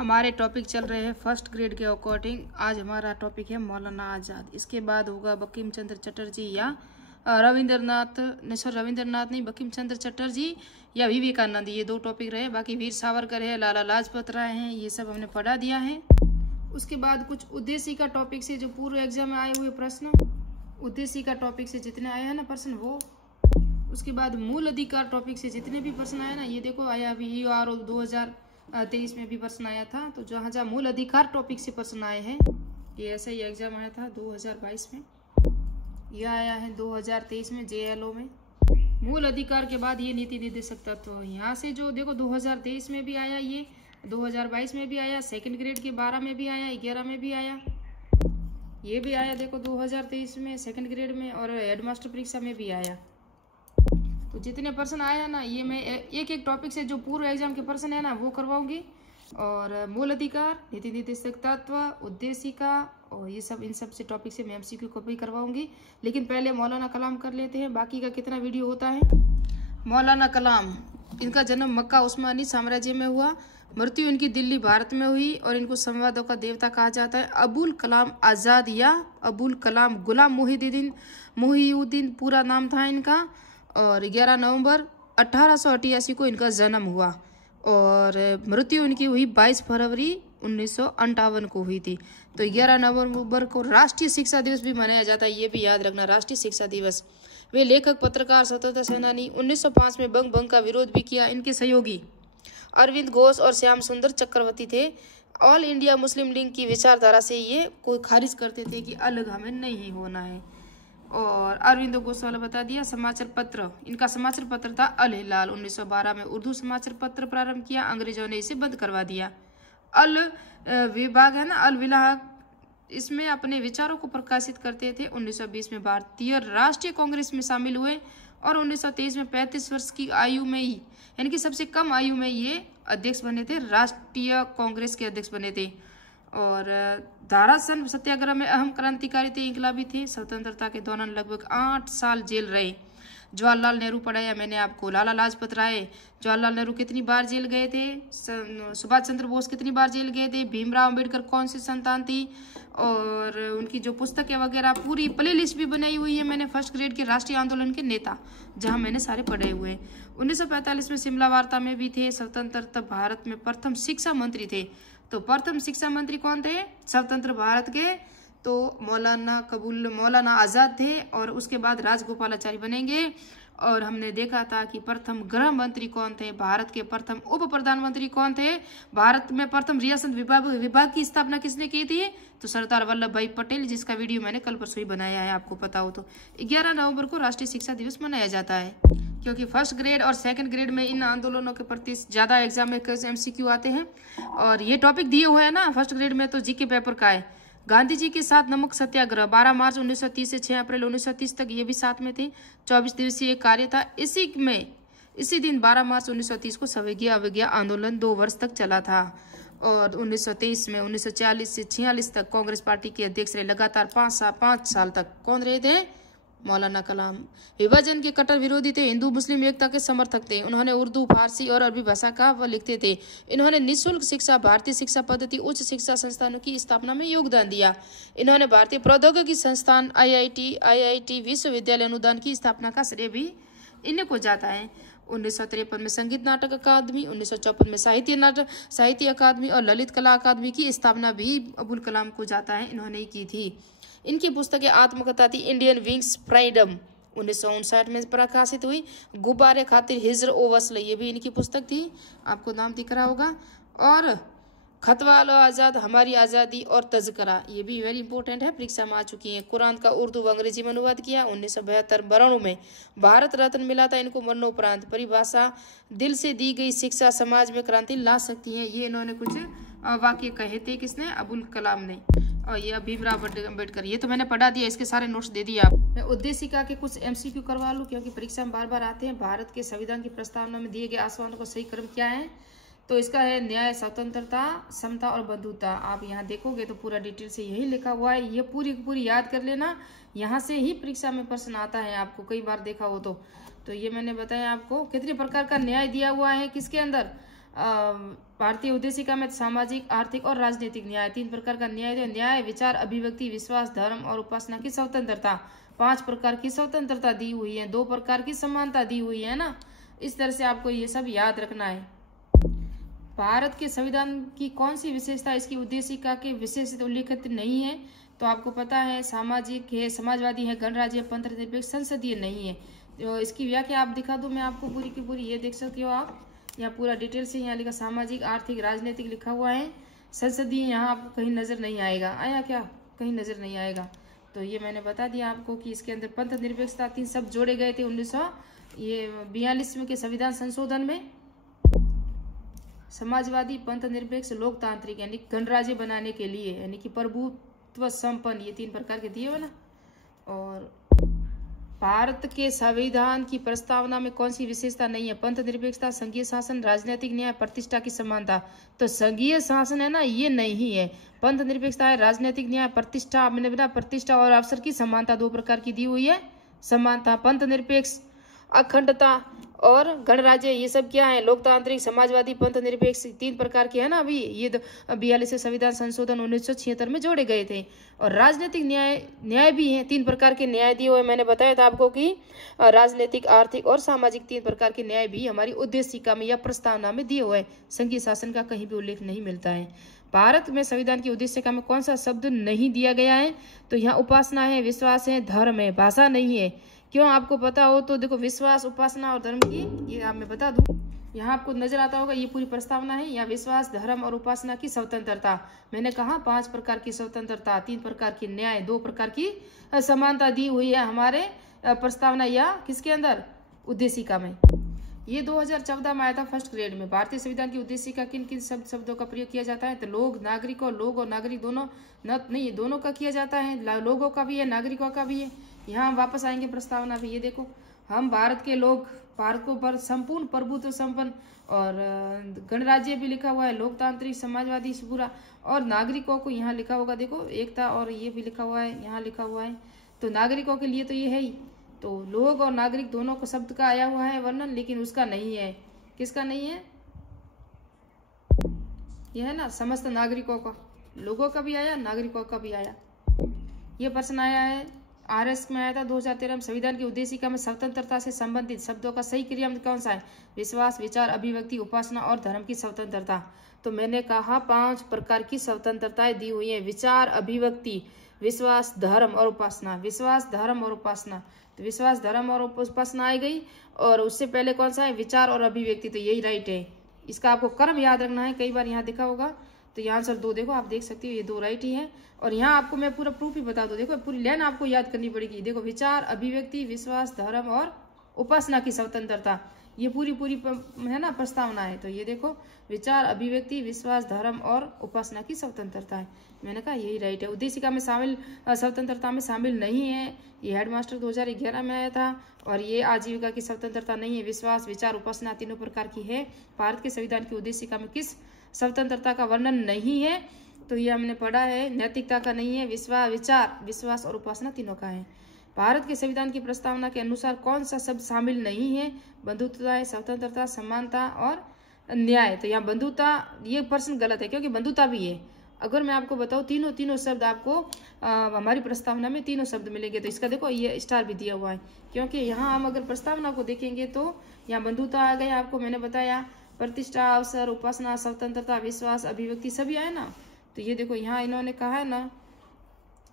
हमारे टॉपिक चल रहे हैं फर्स्ट ग्रेड के अकॉर्डिंग। आज हमारा टॉपिक है मौलाना आज़ाद। इसके बाद होगा बंकिम चंद्र चटर्जी या रविंद्रनाथ नहीं, बंकिम चंद्र चटर्जी या विवेकानंद। ये दो टॉपिक रहे। बाकी वीर सावरकर है, लाला लाजपत राय हैं, ये सब हमने पढ़ा दिया है। उसके बाद कुछ उद्देश्य का टॉपिक से जो पूर्व एग्जाम में आए हुए प्रश्न, उद्देश्य का टॉपिक से जितने आए हैं ना प्रश्न वो। उसके बाद मूल अधिकार टॉपिक से जितने भी प्रश्न आए ना, ये देखो आया अभी UR 2023 में भी प्रश्न आया था। तो जहाँ जहाँ मूल अधिकार टॉपिक से प्रश्न आए हैं, ये ऐसा ही एग्जाम आया था 2022 में, यह आया है 2023 में JLO में। मूल अधिकार के बाद ये नीति निर्देशक तत्व, तो यहाँ से जो देखो 2023 में भी आया, ये 2022 में भी आया, सेकंड ग्रेड के 12 में भी आया, 11 में भी आया, ये भी आया देखो 2023 में सेकंड ग्रेड में, और हेडमास्टर परीक्षा में भी आया। तो जितने प्रश्न आया ना, ये मैं एक एक टॉपिक से जो पूर्व एग्जाम के प्रश्न है ना वो करवाऊंगी। और मूल अधिकार, नीति निर्देशक तत्व, उद्देशिका और ये सब, इन सब से टॉपिक से मैं MCQ को भी करवाऊंगी। लेकिन पहले मौलाना कलाम कर लेते हैं। बाकी का कितना वीडियो होता है। मौलाना कलाम, इनका जन्म मक्का उस्मानी साम्राज्य में हुआ, मृत्यु इनकी दिल्ली भारत में हुई, और इनको संवादों का देवता कहा जाता है। अबुल कलाम आज़ाद या अबुल कलाम गुलाम मुहिउद्दीन पूरा नाम था इनका। और 11 नवंबर 1888 को इनका जन्म हुआ, और मृत्यु इनकी हुई 22 फरवरी 1958 को हुई थी। तो 11 नवंबर को राष्ट्रीय शिक्षा दिवस भी मनाया जाता है, ये भी याद रखना, राष्ट्रीय शिक्षा दिवस। वे लेखक, पत्रकार, स्वतंत्रता सेनानी, 1905 में बंग का विरोध भी किया। इनके सहयोगी अरविंद घोष और श्याम सुंदर चक्रवर्ती थे। ऑल इंडिया मुस्लिम लीग की विचारधारा से ये कोई खारिज करते थे कि अलग हमें नहीं होना है। और अरविंद घोष वाला बता दिया। समाचार पत्र, इनका समाचार पत्र था अल हिलाल। 1912 में उर्दू समाचार पत्र प्रारंभ किया, अंग्रेजों ने इसे बंद करवा दिया। अल विभाग है ना, अल विलाग, इसमें अपने विचारों को प्रकाशित करते थे। 1920 में भारतीय राष्ट्रीय कांग्रेस में शामिल हुए, और 1923 में 35 वर्ष की आयु में ही, यानी कि सबसे कम आयु में ये अध्यक्ष बने थे, राष्ट्रीय कांग्रेस के अध्यक्ष बने थे। और धारासन सत्याग्रह में अहम क्रांतिकारी थे, इंकलाबी थे। स्वतंत्रता के दौरान लगभग 8 साल जेल रहे। जवाहरलाल नेहरू पढ़ाया मैंने आपको। लाला लाजपत राय, जवाहरलाल नेहरू कितनी बार जेल गए थे, सुभाष चंद्र बोस कितनी बार जेल गए थे, भीमराव अम्बेडकर कौन सी संतान थी, और उनकी जो पुस्तकें वगैरह पूरी प्ले लिस्ट भी बनाई हुई है मैंने, फर्स्ट ग्रेड के राष्ट्रीय आंदोलन के नेता, जहां मैंने सारे पढ़े हुए। 1945 में शिमला वार्ता में भी थे। स्वतंत्र भारत में प्रथम शिक्षा मंत्री थे। तो प्रथम शिक्षा मंत्री कौन थे स्वतंत्र भारत के? तो मौलाना आज़ाद थे। और उसके बाद राजगोपालाचारी बनेंगे। और हमने देखा था कि प्रथम गृह मंत्री कौन थे, भारत के प्रथम उप प्रधानमंत्री कौन थे, भारत में प्रथम रियासत विभाग की स्थापना किसने की थी? तो सरदार वल्लभ भाई पटेल, जिसका वीडियो मैंने कल परसों ही बनाया है, आपको पता हो तो। 11 नवंबर को राष्ट्रीय शिक्षा दिवस मनाया जाता है, क्योंकि फर्स्ट ग्रेड और सेकंड ग्रेड में इन आंदोलनों के प्रति ज्यादा एग्जाम में MCQ आते हैं। और ये टॉपिक दिए हुए हैं ना फर्स्ट ग्रेड में, तो GK पेपर का है। गांधी जी के साथ नमक सत्याग्रह 12 मार्च 1930 से 6 अप्रैल 1930 तक, ये भी साथ में थे। 24 दिवसीय कार्य था। इसी दिन 12 मार्च 1930 को सवैया अवज्ञा आंदोलन 2 वर्ष तक चला था। और 1923 में 1940 से 46 तक कांग्रेस पार्टी के अध्यक्ष रहे, लगातार 5 साल तक। कौन रहे थे? मौलाना कलाम। विभाजन के कट्टर विरोधी थे, हिंदू मुस्लिम एकता के समर्थक थे। उन्होंने उर्दू, फारसी और अरबी भाषा का व लिखते थे। इन्होंने निःशुल्क शिक्षा, भारतीय शिक्षा पद्धति, उच्च शिक्षा संस्थानों की स्थापना में योगदान दिया। इन्होंने भारतीय प्रौद्योगिकी संस्थान IIT विश्वविद्यालय अनुदान की स्थापना का श्रेय भी इन्हें को जाता है। 1953 में संगीत नाटक अकादमी, 1954 में साहित्य अकादमी और ललित कला अकादमी की स्थापना भी अबुल कलाम को जाता है, इन्होंने ही की थी। इनकी पुस्तकें आत्मकथा थी इंडियन विंग्स फ्रीडम, 1959 में प्रकाशित हुई। गुब्बारे खातिर हिज्र ओ वस्ल, ये भी इनकी पुस्तक थी, आपको नाम दिख रहा होगा। और खतवाल आज़ाद, हमारी आज़ादी और तज़करा, ये भी वेरी इंपॉर्टेंट है, परीक्षा में आ चुकी है। कुरान का उर्दू व अंग्रेजी में अनुवाद किया। 1972 92 में भारत रत्न मिला था इनको मरणोपरांत। परिभाषा, दिल से दी गई शिक्षा समाज में क्रांति ला सकती है, ये इन्होंने कुछ वाक्य कहे थे। किसने? अबुल कलाम ने। और ये भीमराव अम्बेडकर, ये तो मैंने पढ़ा दिया, इसके सारे नोट्स दे दिए आप। मैं उद्देशिका के कुछ MCQ करवा लूँ, क्योंकि परीक्षा में बार बार आते हैं। भारत के संविधान की प्रस्तावना में दिए गए आसमानों का सही क्रम क्या है? तो इसका है न्याय, स्वतंत्रता, समता और बंधुता। आप यहाँ देखोगे तो पूरा डिटेल से यही लिखा हुआ है, ये पूरी याद कर लेना। यहाँ से ही परीक्षा में प्रश्न आता है, आपको कई बार देखा हो तो ये मैंने बताया आपको। कितने प्रकार का न्याय दिया हुआ है किसके अंदर? भारतीय उद्देशिका में सामाजिक, आर्थिक और राजनीतिक न्याय, 3 प्रकार का न्याय है। न्याय, विचार, अभिव्यक्ति, विश्वास, धर्म और उपासना की स्वतंत्रता, 5 प्रकार की स्वतंत्रता दी हुई है, 2 प्रकार की समानता दी हुई है ना। इस तरह से आपको ये सब याद रखना है। भारत के संविधान की कौन सी विशेषता इसकी उद्देशिका के विशेषित उल्लेखित नहीं है? तो आपको पता है सामाजिक है, समाजवादी है, गणराज्य, पंथ निरपेक्ष, संसदीय नहीं है। तो इसकी व्याख्या आप दिखा दूं मैं आपको पूरी की पूरी, ये देख सकते हो आप, यहाँ पूरा डिटेल से यहाँ लिखा सामाजिक, आर्थिक, राजनीतिक लिखा हुआ है। संसदीय यहाँ आपको कहीं नजर नहीं आएगा, आया क्या? कहीं नजर नहीं आएगा। तो ये मैंने बता दिया आपको कि इसके अंदर पंथ निरपेक्षता 3 शब्द जोड़े गए थे 1942 के संविधान संशोधन में। समाजवादी, पंथ निरपेक्ष, लोकतांत्रिक यानी गणराज्य बनाने के लिए, यानी कि प्रभुत्व संपन्न, ये 3 प्रकार के दिए हुए ना। और भारत के संविधान की प्रस्तावना में कौन सी विशेषता नहीं है? पंथ निरपेक्षता, संघीय शासन, राजनीतिक न्याय, प्रतिष्ठा की समानता। तो संघीय शासन है ना, ये नहीं है। पंथ निरपेक्षता है, राजनीतिक न्याय, प्रतिष्ठा, मैंने बिना प्रतिष्ठा और अवसर की समानता 2 प्रकार की दी हुई है। समानता, पंथ निरपेक्ष, अखंडता और गणराज्य, ये सब क्या है? लोकतांत्रिक, समाजवादी, पंथ निरपेक्ष, 3 प्रकार के है ना। अभी ये 42 संविधान संशोधन 1976 में जोड़े गए थे। और राजनीतिक न्याय भी है, 3 प्रकार के न्याय दिए हुए। मैंने बताया था आपको कि राजनीतिक, आर्थिक और सामाजिक 3 प्रकार के न्याय भी हमारी उद्देशिका में या प्रस्तावना में दिए हुए हैं। संघीय शासन का कहीं भी उल्लेख नहीं मिलता है। भारत में संविधान की उद्देशिका में कौन सा शब्द नहीं दिया गया है? तो यहाँ उपासना है, विश्वास है, धर्म है, भाषा नहीं है। क्यों? आपको पता हो तो देखो, विश्वास, उपासना और धर्म की, ये आप मैं बता दूं, यहाँ आपको नजर आता होगा, ये पूरी प्रस्तावना है। या विश्वास, धर्म और उपासना की स्वतंत्रता, मैंने कहा 5 प्रकार की स्वतंत्रता, 3 प्रकार की न्याय, 2 प्रकार की समानता दी हुई है हमारे प्रस्तावना या किसके अंदर? उद्देशिका में। ये 2014 में आया था फर्स्ट ग्रेड में। भारतीय संविधान की उद्देशिका किन किन शब्दों का प्रयोग किया जाता है? तो लोग, नागरिकों, लोग और नागरिक दोनों, नहीं, दोनों का किया जाता है। लोगों का भी है, नागरिकों का भी है। यहाँ हम वापस आएंगे प्रस्तावना पे, ये देखो, हम भारत के लोग, भारत को पर संपूर्ण प्रभुत्व संपन्न, और गणराज्य भी लिखा हुआ है, लोकतांत्रिक, समाजवादी पूरा, और नागरिकों को यहाँ लिखा होगा, देखो एकता, और ये भी लिखा हुआ है, यहाँ लिखा हुआ है। तो नागरिकों के लिए तो ये है ही। तो लोग और नागरिक दोनों को शब्द का आया हुआ है वर्णन, लेकिन उसका नहीं है। किसका नहीं है? यह है ना, समस्त नागरिकों का। लोगों का भी आया, नागरिकों का भी आया। ये प्रश्न आया है RS में, आया था 2013 में। संविधान की उद्देशिका में स्वतंत्रता से संबंधित शब्दों का सही क्रियापद कौन सा है? विश्वास, विचार, अभिव्यक्ति, उपासना और धर्म की स्वतंत्रता। तो मैंने कहा 5 प्रकार की स्वतंत्रताएं दी हुई है। विचार, अभिव्यक्ति, विश्वास, धर्म और उपासना। विश्वास, धर्म और उपासना। तो विश्वास, धर्म और उपासना आई गई, और उससे पहले कौन सा है? विचार और अभिव्यक्ति। तो यही राइट है। इसका आपको कर्म याद रखना है, कई बार यहाँ दिखा होगा। तो यहाँ आंसर 2 देखो, आप देख सकते हो, ये 2 राइट ही है। और यहाँ आपको मैं पूरा प्रूफ ही बता दूं, देखो पूरी लाइन आपको याद करनी पड़ेगी। देखो, विचार, अभिव्यक्ति, विश्वास, धर्म और उपासना की स्वतंत्रता, ये पूरी है ना प्रस्तावना है। तो ये देखो, विचार, अभिव्यक्ति, विश्वास, धर्म और उपासना की स्वतंत्रता है। मैंने कहा यही राइट है। उद्देशिका में शामिल स्वतंत्रता में शामिल नहीं है। ये हेडमास्टर 2011 में आया था। और ये आजीविका की स्वतंत्रता नहीं है। विश्वास, विचार, उपासना 3 प्रकार की है। भारत के संविधान की उद्देशिका में किस स्वतंत्रता का वर्णन नहीं है? तो ये हमने पढ़ा है, नैतिकता का नहीं है। विचार, विश्वास और उपासना तीनों का है। भारत के संविधान की प्रस्तावना के अनुसार कौन सा शब्द शामिल नहीं है? बंधुता, स्वतंत्रता, समानता और न्याय। तो यहाँ बंधुता, ये प्रश्न गलत है, क्योंकि बंधुता भी है। अगर मैं आपको बताऊं, तीनों शब्द आपको हमारी प्रस्तावना में 3 शब्द मिलेंगे। तो इसका देखो, ये स्टार भी दिया हुआ है, क्योंकि यहाँ हम अगर प्रस्तावना को देखेंगे तो यहाँ बंधुता आ गया, आपको मैंने बताया, प्रतिष्ठा, अवसर, उपासना, स्वतंत्रता, विश्वास, अभिव्यक्ति सभी आए ना। तो ये देखो, यहाँ इन्होंने कहा है ना,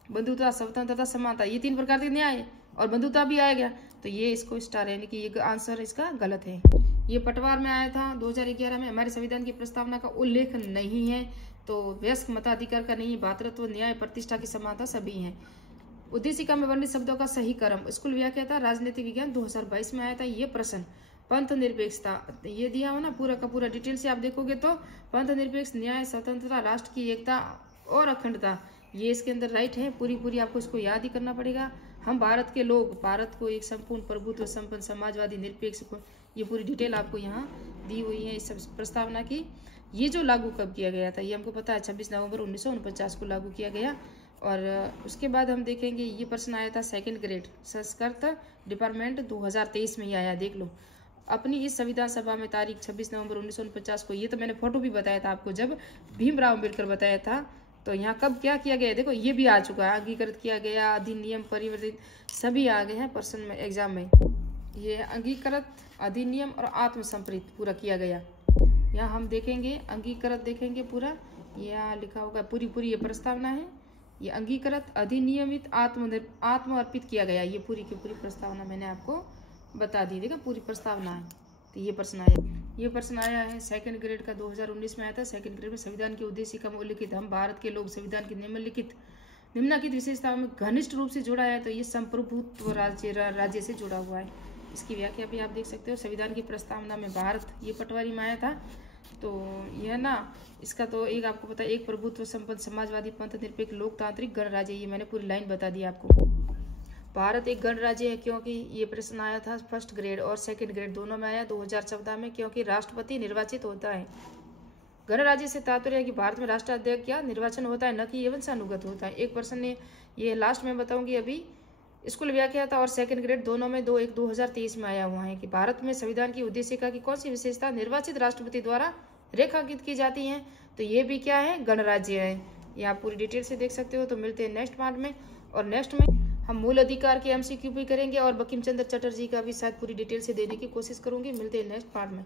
बंधुता, स्वतंत्रता, समानता, ये 3 प्रकार के न्याय, और बंधुता भी आ गया। तो ये इसको स्टार, यानी कि ये आंसर इसका गलत है। ये पटवार में आया था 2011 में। हमारे संविधान की प्रस्तावना का उल्लेख नहीं है। तो वयस्क मताधिकार का नहीं, भातृत्व, न्याय, प्रतिष्ठा की समानता सभी हैं। उद्देशिका में वर्णित शब्दों का सही क्रम, स्कूल व्याख्या था राजनीतिक विज्ञान 2022 में आया था। ये प्रश्न, पंथ निरपेक्षता, ये दिया हो ना पूरा का पूरा डिटेल से आप देखोगे तो, पंथ निरपेक्ष, न्याय, स्वतंत्रता, राष्ट्र की एकता और अखंडता, ये इसके अंदर राइट है। पूरी आपको इसको याद ही करना पड़ेगा। हम भारत के लोग, भारत को एक संपूर्ण प्रभुत्व संपन्न समाजवादी निरपेक्ष, ये पूरी डिटेल आपको यहाँ दी हुई है इस प्रस्तावना की। ये जो लागू कब किया गया था, ये हमको पता है, 26 नवंबर 1949 को लागू किया गया। और उसके बाद हम देखेंगे, ये प्रश्न आया था 2nd ग्रेड संस्कृत डिपार्टमेंट 2023 में ही आया, देख लो। अपनी इस संविधान सभा में तारीख 26 नवंबर 1949 को, ये तो मैंने फोटो भी बताया था आपको जब भीमराव अम्बेडकर बताया था, तो यहाँ कब क्या किया गया, देखो ये भी आ चुका है, अंगीकृत किया गया, अधिनियम परिवर्तित सभी आ गए हैं प्रश्न में एग्जाम में। ये अंगीकृत, अधिनियम और आत्मसंप्रीत पूरा किया गया। यहाँ हम देखेंगे अंगीकृत, देखेंगे पूरा यहाँ लिखा होगा, पूरी ये प्रस्तावना है। ये अंगीकृत, अधिनियमित, आत्म अर्पित किया गया, ये पूरी की पूरी प्रस्तावना मैंने आपको बता दी। देखा पूरी प्रस्तावना है। तो ये प्रश्न आया है सेकंड ग्रेड का, 2019 में आया था। सेकंड ग्रेड में संविधान की उद्देशिका में उल्लिखित हम भारत के लोग संविधान की निम्नलिखित विशेषताओं में घनिष्ठ रूप से जुड़ा है। तो ये संप्रभुत्व राज्य से जुड़ा हुआ है। इसकी व्याख्या भी आप देख सकते हो। संविधान की प्रस्तावना में भारत ये पटवारी में आया था। तो यह ना, इसका तो एक आपको पता है, एक प्रभुत्व संपन्न समाजवादी पंथ निरपेक्ष लोकतांत्रिक गणराज्य, ये मैंने पूरी लाइन बता दी आपको। भारत एक गणराज्य है क्योंकि ये प्रश्न आया था फर्स्ट ग्रेड और सेकंड ग्रेड दोनों में आया 2014 में, क्योंकि राष्ट्रपति निर्वाचित होता है। गणराज्य से तात्पर्य है कि भारत में राष्ट्राध्यक्ष क्या निर्वाचन होता है, न कि ये वंशानुगत होता है। एक पर्सन ने ये लास्ट में बताऊंगी अभी स्कूल व्याख्या था, और सेकंड ग्रेड दोनों में 2023 में आया हुआ है कि भारत में संविधान की उद्देशिका की कौन सी विशेषता निर्वाचित राष्ट्रपति द्वारा रेखांकित की जाती है। तो ये भी क्या है, गणराज्य है। ये आप पूरी डिटेल से देख सकते हो। तो मिलते हैं नेक्स्ट पार्ट में, और नेक्स्ट में हम मूल अधिकार के MCQ भी करेंगे और बंकिम चंद्र चटर्जी का भी शायद पूरी डिटेल से देने की कोशिश करूंगी। मिलते हैं नेक्स्ट पार्ट में।